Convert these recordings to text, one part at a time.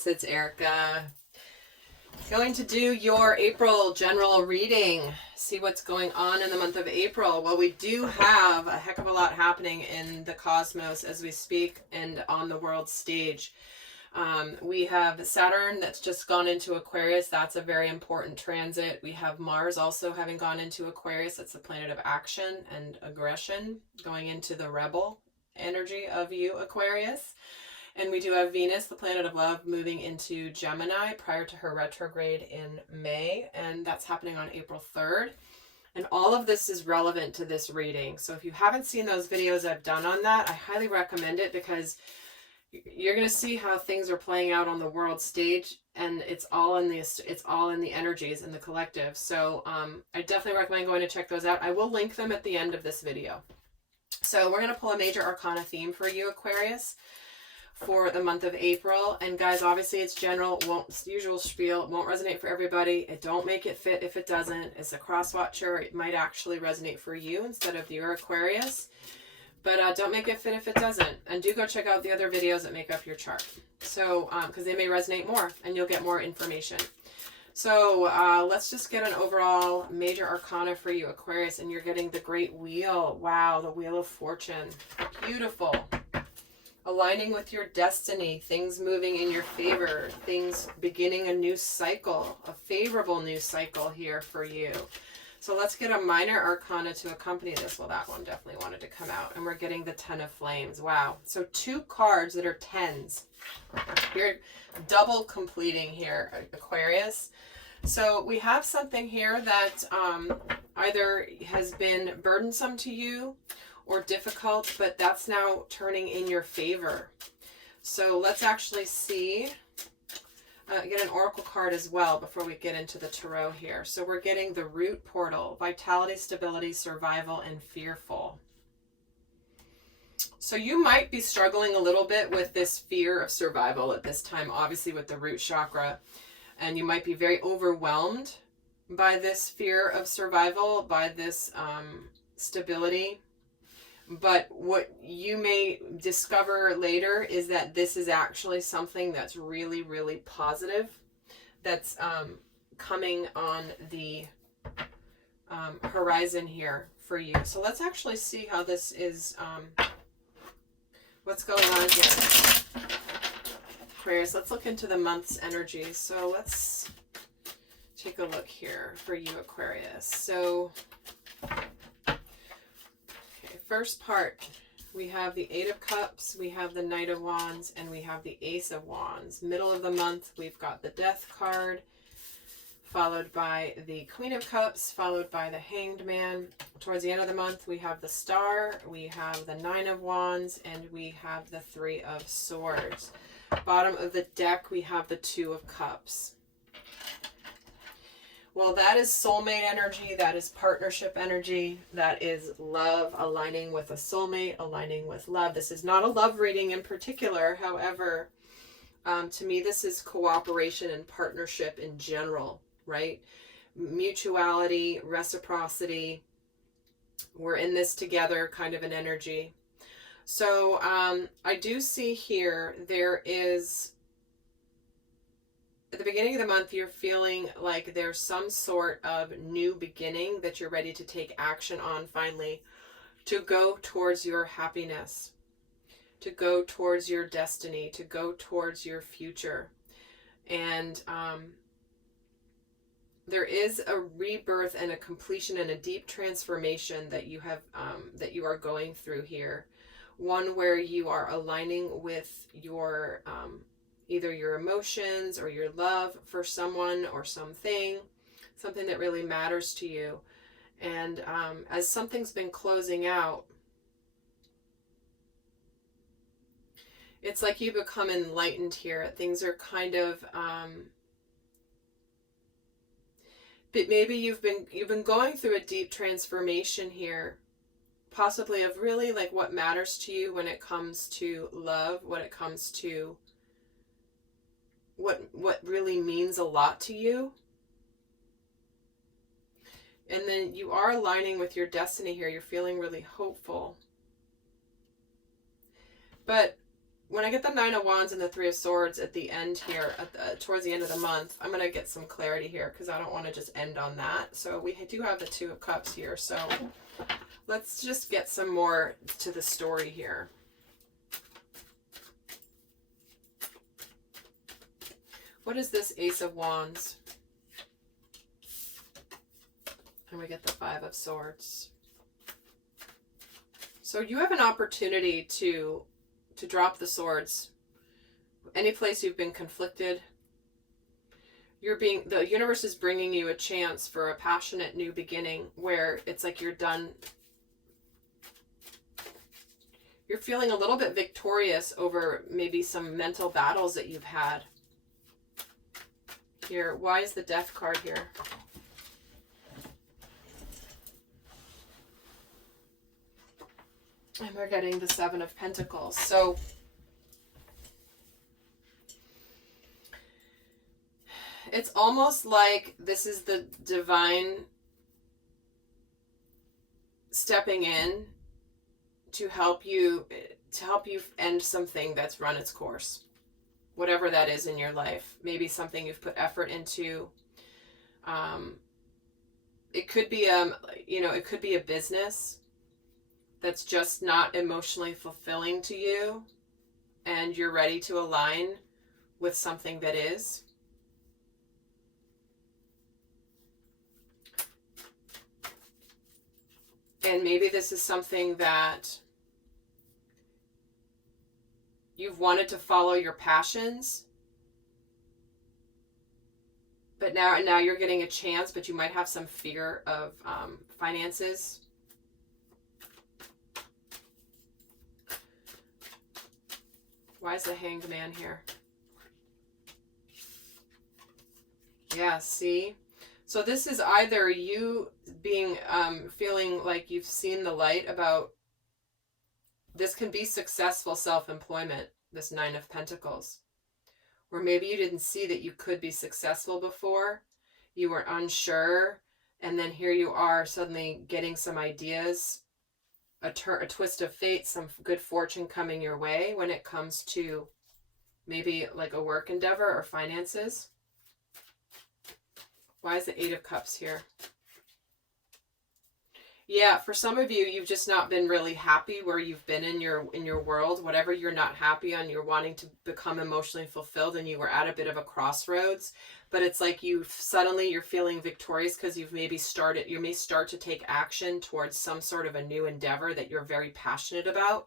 Aquarius, it's Erica. Going to do your April general reading. See what's going on in the month of April. Well, we do have a heck of a lot happening in the cosmos as we speak and on the world stage. We have Saturn that's just gone into Aquarius. That's a very important transit. We have Mars also having gone into Aquarius. That's the planet of action and aggression, going into the rebel energy of you, Aquarius. And we do have Venus, the planet of love, moving into Gemini prior to her retrograde in May. And that's happening on April 3rd. And all of this is relevant to this reading. So if you haven't seen those videos I've done on that, I highly recommend it, because you're going to see how things are playing out on the world stage, and it's all in the energies in the collective. So I definitely recommend going to check those out. I will link them at the end of this video. So we're going to pull a major arcana theme for you, Aquarius, for the month of April. And guys, obviously it's general, usual spiel, it won't resonate for everybody. It don't make it fit if it doesn't. It's a cross watcher. It might actually resonate for you instead of your Aquarius. But don't make it fit if it doesn't. And do go check out the other videos that make up your chart. So, because they may resonate more and you'll get more information. So let's just get an overall major arcana for you, Aquarius. And you're getting the Great Wheel. Wow, the Wheel of Fortune. Beautiful. Aligning with your destiny. Things moving in your favor. Things beginning a new cycle. A favorable new cycle here for you. So let's get a minor arcana to accompany this. Well, that one definitely wanted to come out. And we're getting the Ten of Flames. Wow. So 2 cards that are 10s. You're double completing here, Aquarius. So we have something here that either has been burdensome to you or difficult, but that's now turning in your favor. So let's actually see. Get an oracle card as well before we get into the tarot here. So we're getting the Root Portal, vitality, stability, survival, and fearful. So you might be struggling a little bit with this fear of survival at this time, obviously with the root chakra. And you might be very overwhelmed by this fear of survival, by this stability. But what you may discover later is that this is actually something that's really, really positive, that's coming on the horizon here for you. So let's actually see how this is, what's going on here. Aquarius, let's look into the month's energy. So let's take a look here for you, Aquarius. So first part, we have the 8 of Cups, we have the Knight of Wands, and we have the Ace of Wands. Middle of the month, we've got the Death card, followed by the Queen of Cups, followed by the Hanged Man. Towards the end of the month, we have the Star, we have the 9 of Wands, and we have the 3 of Swords. Bottom of the deck, we have the 2 of Cups. Well, that is soulmate energy. That is partnership energy. That is love, aligning with a soulmate, aligning with love. This is not a love reading in particular. However, to me, this is cooperation and partnership in general, right? Mutuality, reciprocity. We're in this together kind of an energy. So I do see here there is, at the beginning of the month, you're feeling like there's some sort of new beginning that you're ready to take action on finally, to go towards your happiness, to go towards your destiny, to go towards your future. And there is a rebirth and a completion and a deep transformation that you have, that you are going through here. One where you are aligning with your either your emotions or your love for someone or something that really matters to you. And as something's been closing out, it's like you become enlightened here. Things are kind of, but maybe you've been going through a deep transformation here, possibly of really like what matters to you when it comes to love, when it comes to what really means a lot to you. And then you are aligning with your destiny here. You're feeling really hopeful. But when I get the Nine of Wands and the Three of Swords at the end here, towards the end of the month, I'm going to get some clarity here because I don't want to just end on that. So we do have the Two of Cups here. So let's just get some more to the story here. What is this Ace of Wands? And we get the Five of Swords. So you have an opportunity to drop the swords. Any place you've been conflicted, the universe is bringing you a chance for a passionate new beginning where it's like you're done. You're feeling a little bit victorious over maybe some mental battles that you've had. Here, why is the Death card here? And we're getting the Seven of Pentacles. So it's almost like this is the divine stepping in to help you end something that's run its course. Whatever that is in your life. Maybe something you've put effort into. It could be it could be a business that's just not emotionally fulfilling to you, and you're ready to align with something that is. And maybe this is something that you've wanted to follow your passions, but now you're getting a chance, but you might have some fear of finances. Why is the Hanged Man here? Yeah, see? So this is either you being, feeling like you've seen the light about, this can be successful self-employment, this Nine of Pentacles. Or maybe you didn't see that you could be successful before. You were unsure. And then here you are suddenly getting some ideas, a twist of fate, some good fortune coming your way when it comes to maybe like a work endeavor or finances. Why is the Eight of Cups here? Yeah, for some of you, you've just not been really happy where you've been in your world. Whatever you're not happy on, you're wanting to become emotionally fulfilled, and you were at a bit of a crossroads. But it's like you're feeling victorious because you may start to take action towards some sort of a new endeavor that you're very passionate about.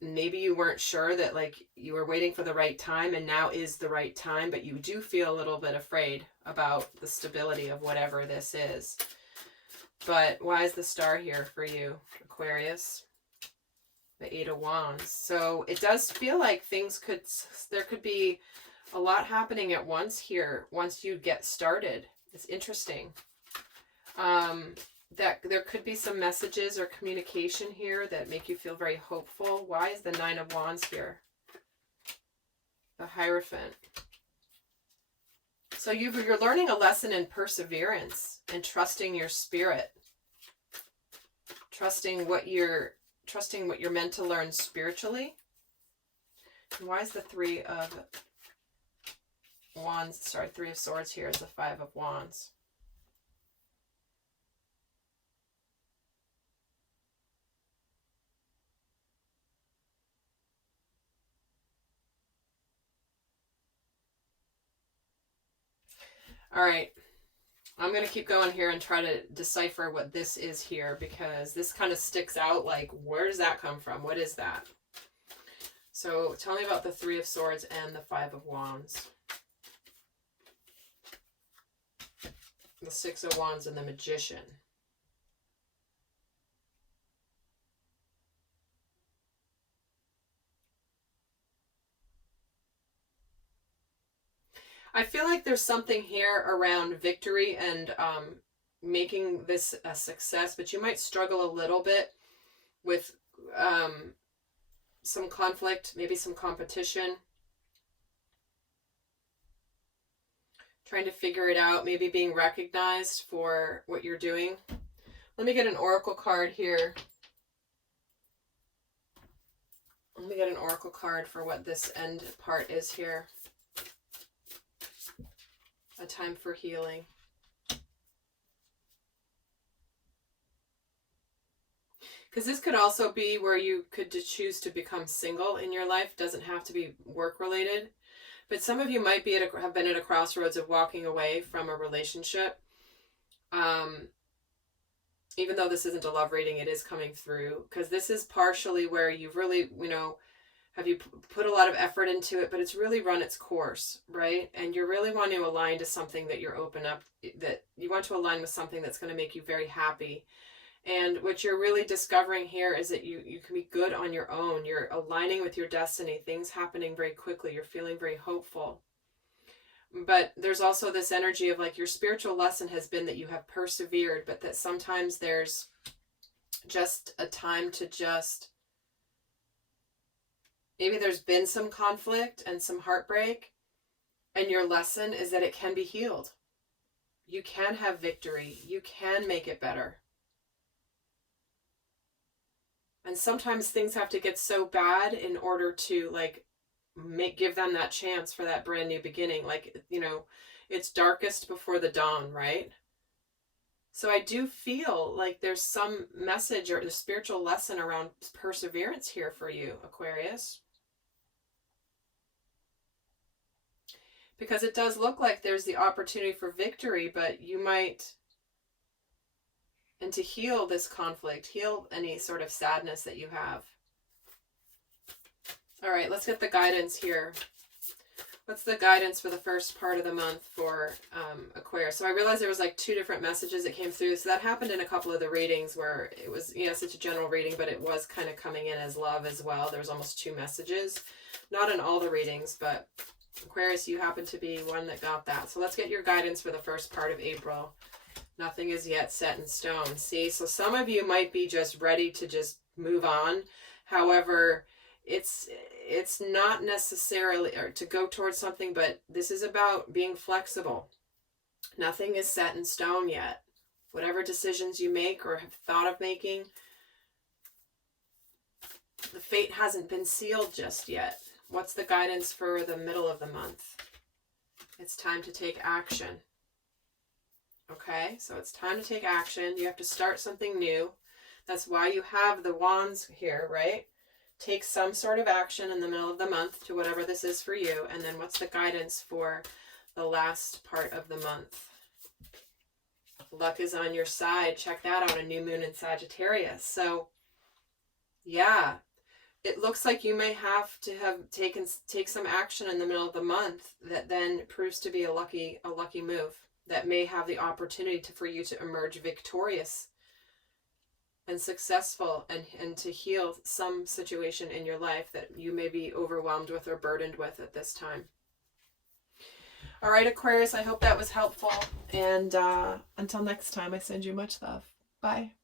Maybe you weren't sure that, like, you were waiting for the right time, and now is the right time, but you do feel a little bit afraid about the stability of whatever this is. But why is the Star here for you, Aquarius? The Eight of Wands. So it does feel like there could be a lot happening at once here once you get started. It's interesting. That there could be some messages or communication here that make you feel very hopeful. Why is the Nine of Wands here? The Hierophant. So you're learning a lesson in perseverance and trusting your spirit. Trusting what you're meant to learn spiritually. And why is the Three of Swords here is the Five of Wands? All right, I'm going to keep going here and try to decipher what this is here, because this kind of sticks out. Like, where does that come from? What is that? So tell me about the Three of Swords and the Five of Wands. The Six of Wands and the Magician. I feel like there's something here around victory and making this a success, but you might struggle a little bit with some conflict, maybe some competition. Trying to figure it out, maybe being recognized for what you're doing. Let me get an oracle card here. Let me get an oracle card for what this end part is here. A time for healing. Because this could also be where you could choose to become single in your life. Doesn't have to be work related. But some of you might be have been at a crossroads of walking away from a relationship. Even though this isn't a love reading, it is coming through. Because this is partially where you've really, have you put a lot of effort into it, but it's really run its course, right? And you really want to align to something that you're open up, that you want to align with something that's going to make you very happy. And what you're really discovering here is that you can be good on your own. You're aligning with your destiny, things happening very quickly. You're feeling very hopeful. But there's also this energy of like your spiritual lesson has been that you have persevered, but that sometimes there's just a time to just, maybe there's been some conflict and some heartbreak, and your lesson is that it can be healed. You can have victory. You can make it better. And sometimes things have to get so bad in order to like give them that chance for that brand new beginning. Like, it's darkest before the dawn, right? So I do feel like there's some message or the spiritual lesson around perseverance here for you, Aquarius. Because it does look like there's the opportunity for victory, but you might, and to heal this conflict, heal any sort of sadness that you have. All right, let's get the guidance here. What's the guidance for the first part of the month for Aquarius? So I realized there was like 2 different messages that came through. So that happened in a couple of the readings where it was, such a general reading, but it was kind of coming in as love as well. There was almost 2 messages. Not in all the readings, but Aquarius, you happen to be one that got that. So let's get your guidance for the first part of April. Nothing is yet set in stone. See, so some of you might be just ready to just move on. However, it's not necessarily or to go towards something, but this is about being flexible. Nothing is set in stone yet. Whatever decisions you make or have thought of making, the fate hasn't been sealed just yet. What's the guidance for the middle of the month? It's time to take action. Okay, so it's time to take action. You have to start something new. That's why you have the wands here, right? Take some sort of action in the middle of the month to whatever this is for you. And then what's the guidance for the last part of the month? Luck is on your side. Check that out, a new moon in Sagittarius. So, yeah, it looks like you may have to take some action in the middle of the month that then proves to be a lucky move that may have the opportunity for you to emerge victorious and successful and to heal some situation in your life that you may be overwhelmed with or burdened with at this time. All right, Aquarius, I hope that was helpful. And until next time, I send you much love. Bye.